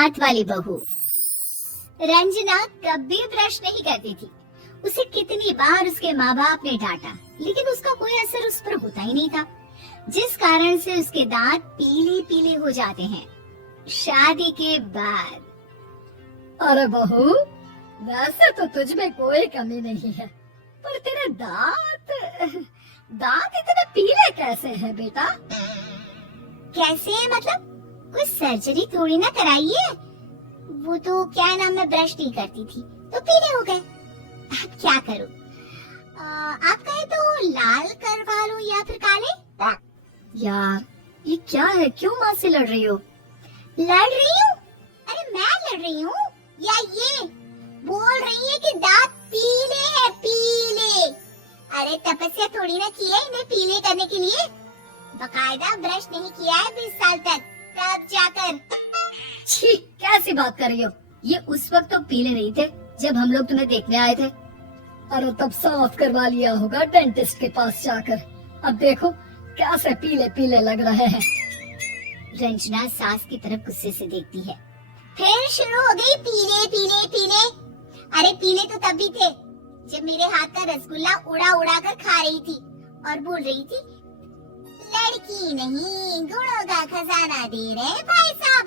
दांत वाली बहू। रंजना कभी ब्रश नहीं करती थी। उसे कितनी बार उसके माँ बाप ने डांटा, लेकिन उसका कोई असर उस पर होता ही नहीं था, जिस कारण से उसके दांत पीले पीले हो जाते हैं। शादी के बाद। अरे बहू, वैसे तो तुझ में कोई कमी नहीं है, पर तेरे दांत इतने पीले कैसे हैं बेटा? कैसे है मतलब? कोई सर्जरी थोड़ी ना कराई है। वो तो क्या नाम, मैं ब्रश नहीं करती थी तो पीले हो गए। अब क्या करूं? आप कहे तो लाल करवा लूं या फिर काले? यार ये क्या है, क्यों माँ से लड़ रही हो? लड़ रही हूँ? अरे मैं लड़ रही हूँ या ये बोल रही है कि दांत पीले हैं, पीले। अरे तपस्या थोड़ी ना की है इन्हें पीले करने के लिए। बकायदा ब्रश नहीं किया है 20 साल तक, तब जाकर। छी, कैसी बात कर रही हो? ये उस वक्त तो पीले नहीं थे जब हम लोग तुम्हें देखने आए थे। अरे तब साफ करवा लिया होगा डेंटिस्ट के पास जाकर। अब देखो कैसे पीले पीले लग रहे हैं। रंजना सास की तरफ गुस्से से देखती है। फिर शुरू हो गई पीले पीले पीले। अरे पीले तो तब भी थे जब मेरे हाथ का रसगुल्ला उड़ा उड़ा कर खा रही थी और बोल रही थी, लड़की नहीं गुणों का खजाना दे रहे भाई साहब।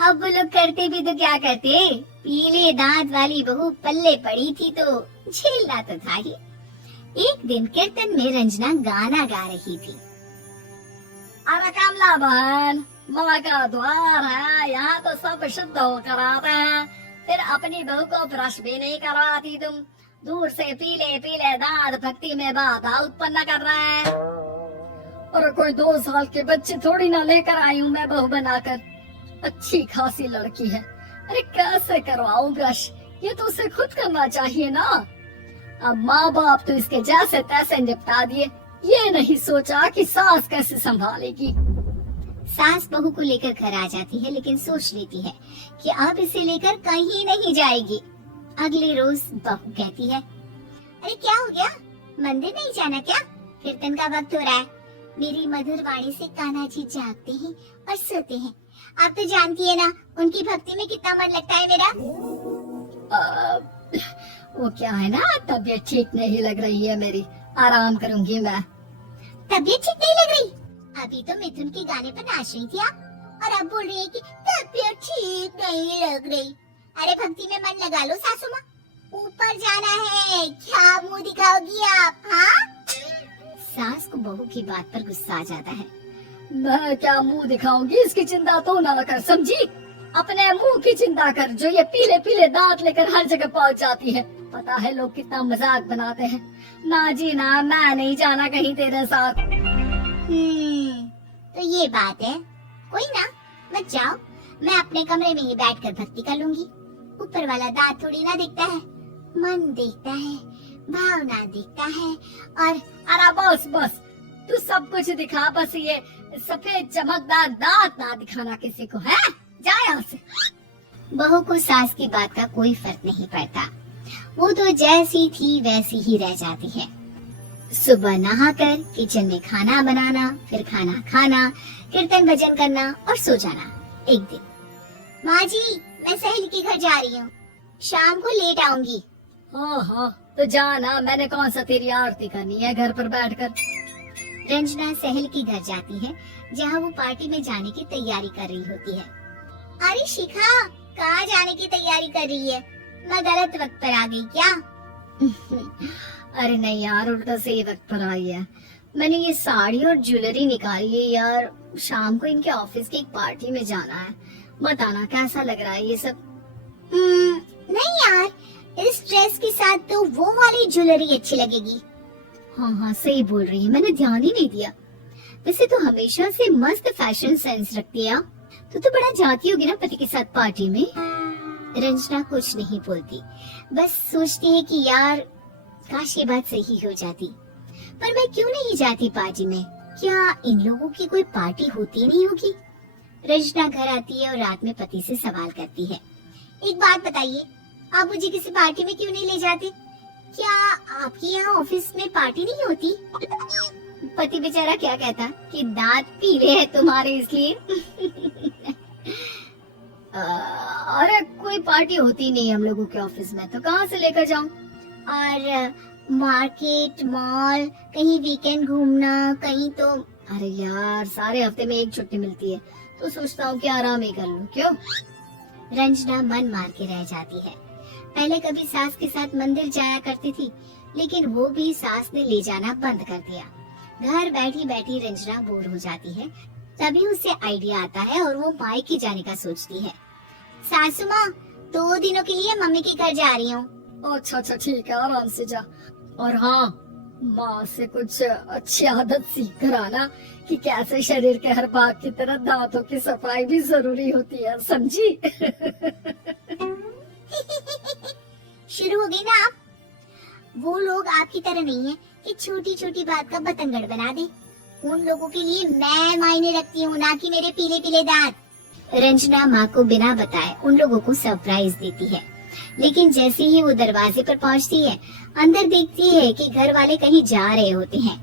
अब वो लोग करते भी तो क्या करते, पीले दांत वाली बहू पल्ले पड़ी थी तो झेलना तो था ही। एक दिन कीर्तन में रंजना गाना गा रही थी। अरे कमला बहन, माँ का द्वार है, यहाँ तो सब शुद्ध होकर आते हैं, फिर अपनी बहू को ब्रश भी नहीं करवाती तुम। दूर से पीले पीले दांत भक्ति में बाधा उत्पन्न कर रहे हैं। और कोई 2 साल के बच्चे थोड़ी ना लेकर आई हूँ मैं बहू बनाकर। अच्छी खासी लड़की है, अरे कैसे करवाऊं ब्रश? ये तो उसे खुद करना चाहिए ना। अब माँ बाप तो इसके जैसे तैसे निपटा दिए, ये नहीं सोचा कि सास कैसे संभालेगी। सास बहू को लेकर घर आ जाती है, लेकिन सोच लेती है कि अब इसे लेकर कहीं नहीं जाएगी। अगले रोज बहू कहती है, अरे क्या हो गया, मंदिर नहीं जाना क्या? कीर्तन का वक्त हो रहा है। मेरी मधुर वाणी से कान्हा जी जागते हैं और सोते हैं। आप तो जानती है ना उनकी भक्ति में कितना मन लगता है मेरा। वो क्या है ना, तबीयत ठीक नहीं लग रही है मेरी, आराम करूंगी मैं। तबीयत ठीक नहीं लग रही? अभी तो मिथुन के गाने पर नाच रही थी आप, और अब बोल रही है कि तबीयत ठीक नहीं लग रही। अरे भक्ति में मन लगा लो सासू माँ, ऊपर जाना है, क्या मुंह दिखाओगी आप? हाँ? सास को बहू की बात पर गुस्सा आ जाता है। मैं क्या मुंह दिखाऊंगी, इसकी चिंता तो ना कर, समझी? अपने मुंह की चिंता कर, जो ये पीले पीले दांत लेकर हर जगह पहुंच जाती है। पता है लोग कितना मजाक बनाते हैं। ना जी ना, मैं नहीं जाना कहीं तेरे साथ। तो ये बात है। कोई ना, मत जाओ, मैं अपने कमरे में ही बैठकर भक्ति कर लूंगी। ऊपर वाला दांत थोड़ी ना दिखता है, मन देखता है, भावना दिखता है। और अरे बस बस, तू सब कुछ दिखा, बस ये सफेद चमकदार दांत ना दिखाना किसी को, है? जा यहाँ से। बहू को सास की बात का कोई फर्क नहीं पड़ता, वो तो जैसी थी वैसी ही रह जाती है। सुबह नहाकर किचन में खाना बनाना, फिर खाना खाना, कीर्तन भजन करना और सो जाना। एक दिन, माँ जी मैं सहेली के घर जा रही हूँ, शाम को लेट आऊंगी। हाँ हाँ तो जाना, मैंने कौन सा तेरी आरती करनी है घर पर बैठकर। रंजना सहेली के घर जाती है, जहाँ वो पार्टी में जाने की तैयारी कर रही होती है। अरे शिखा, कहाँ जाने की तैयारी कर रही है? मैं गलत वक्त पर आ गई क्या? अरे नहीं यार, उल्टा सही वक्त पर आई है। मैंने ये साड़ी और ज्वेलरी निकाली है यार, शाम को इनके ऑफिस की एक पार्टी में जाना है। बताना कैसा लग रहा है ये सब? नहीं यार, इस ड्रेस के साथ तो वो वाली ज्वेलरी अच्छी लगेगी। हाँ हाँ सही बोल रही है, मैंने ध्यान ही नहीं दिया। वैसे तो हमेशा से मस्त फैशन सेंस रखती है। तो बड़ा जाती होगी ना पति के साथ पार्टी में। रंजना कुछ नहीं बोलती, बस सोचती है कि यार काश ये बात सही हो जाती। पर मैं क्यों नहीं जाती पार्टी में? क्या इन लोगों की कोई पार्टी होती नहीं होगी? रंजना घर आती है और रात में पति से सवाल करती है, एक बात बताइए, आप मुझे किसी पार्टी में क्यों नहीं ले जाते? क्या आपके यहाँ ऑफिस में पार्टी नहीं होती? पति बेचारा क्या कहता कि दांत पीले हैं तुम्हारे इसलिए। अरे कोई पार्टी होती नहीं हम लोगों के ऑफिस में, तो कहाँ से लेकर जाऊं? और मार्केट, मॉल, कहीं वीकेंड घूमना, कहीं तो। अरे यार, सारे हफ्ते में एक छुट्टी मिलती है, तो सोचता हूँ कि आराम ही कर लूं। क्यों? रंजना मन मार के रह जाती है। पहले कभी सास के साथ मंदिर जाया करती थी, लेकिन वो भी सास ने ले जाना बंद कर दिया। घर बैठी बैठी रंजना बोर हो जाती है। तभी उसे आइडिया आता है और वो मायके जाने का सोचती है। सासू माँ, 2 दिनों के लिए मम्मी के घर जा रही हूँ। अच्छा अच्छा ठीक है, आराम से जा। और हाँ, माँ से कुछ अच्छी आदत सीख कर आना कि कैसे शरीर के हर भाग की तरह दांतों की सफाई भी जरूरी होती है, समझी? शुरू हो गई ना आप? वो लोग आपकी तरह नहीं है कि छोटी छोटी बात का बतंगड़ बना दे। उन लोगों के लिए मैं मायने रखती हूँ, ना कि मेरे पीले पीले दांत। रंजना माँ को बिना बताए उन लोगों को सरप्राइज देती है, लेकिन जैसे ही वो दरवाजे पर पहुँचती है, अंदर देखती है कि घर वाले कहीं जा रहे होते हैं।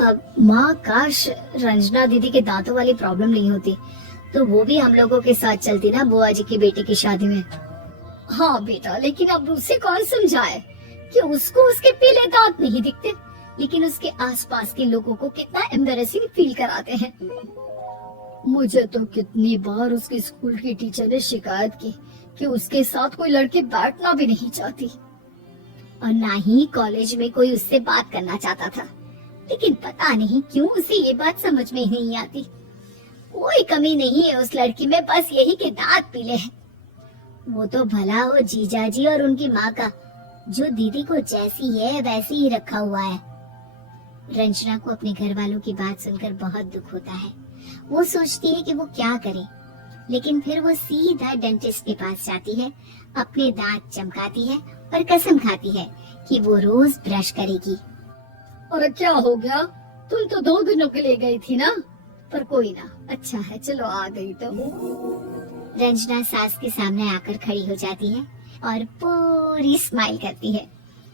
अब माँ, काश रंजना दीदी के दांतों वाली प्रॉब्लम नहीं होती, तो वो भी हम लोगों के साथ चलती ना बुआ जी की बेटी की शादी में। हाँ बेटा, लेकिन अब उसे कौन समझाए कि उसको उसके पीले दांत नहीं दिखते, लेकिन उसके आसपास के लोगों को कितना एम्बैरेसिंग फील कराते हैं। मुझे तो कितनी बार उसके स्कूल की टीचर ने शिकायत की कि उसके साथ कोई लड़की बैठना भी नहीं चाहती, और ना ही कॉलेज में कोई उससे बात करना चाहता था। लेकिन पता नहीं क्यों उसे ये बात समझ में ही नहीं आती। कोई कमी नहीं है उस लड़की में, बस यही कि दांत पीले हैं। वो तो भला हो जीजा जी और उनकी माँ का, जो दीदी को जैसी है वैसी ही रखा हुआ है। रंजना को अपने घर वालों की बात सुनकर बहुत दुख होता है। वो सोचती है कि वो क्या करे, लेकिन फिर वो सीधा डेंटिस्ट के पास जाती है, अपने दांत चमकाती है और कसम खाती है कि वो रोज ब्रश करेगी। और क्या हो गया? तुम तो 2 दिनों के लिए गई थी ना? पर कोई ना, अच्छा है, चलो आ गई तो। रंजना सास के सामने आकर खड़ी हो जाती है और पूरी स्माइल करती है,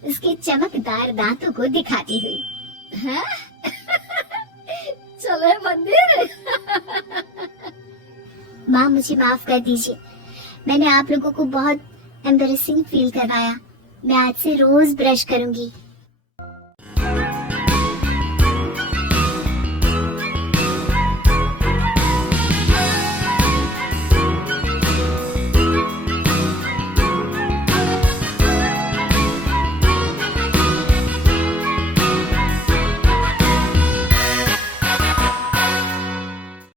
उसके चमकदार दांतों को दिखाती हुई। हैं? चले मंदिर? माँ, मुझे माफ कर दीजिए, मैंने आप लोगों को बहुत एम्बैरेसिंग फील करवाया। मैं आज से रोज ब्रश करूंगी।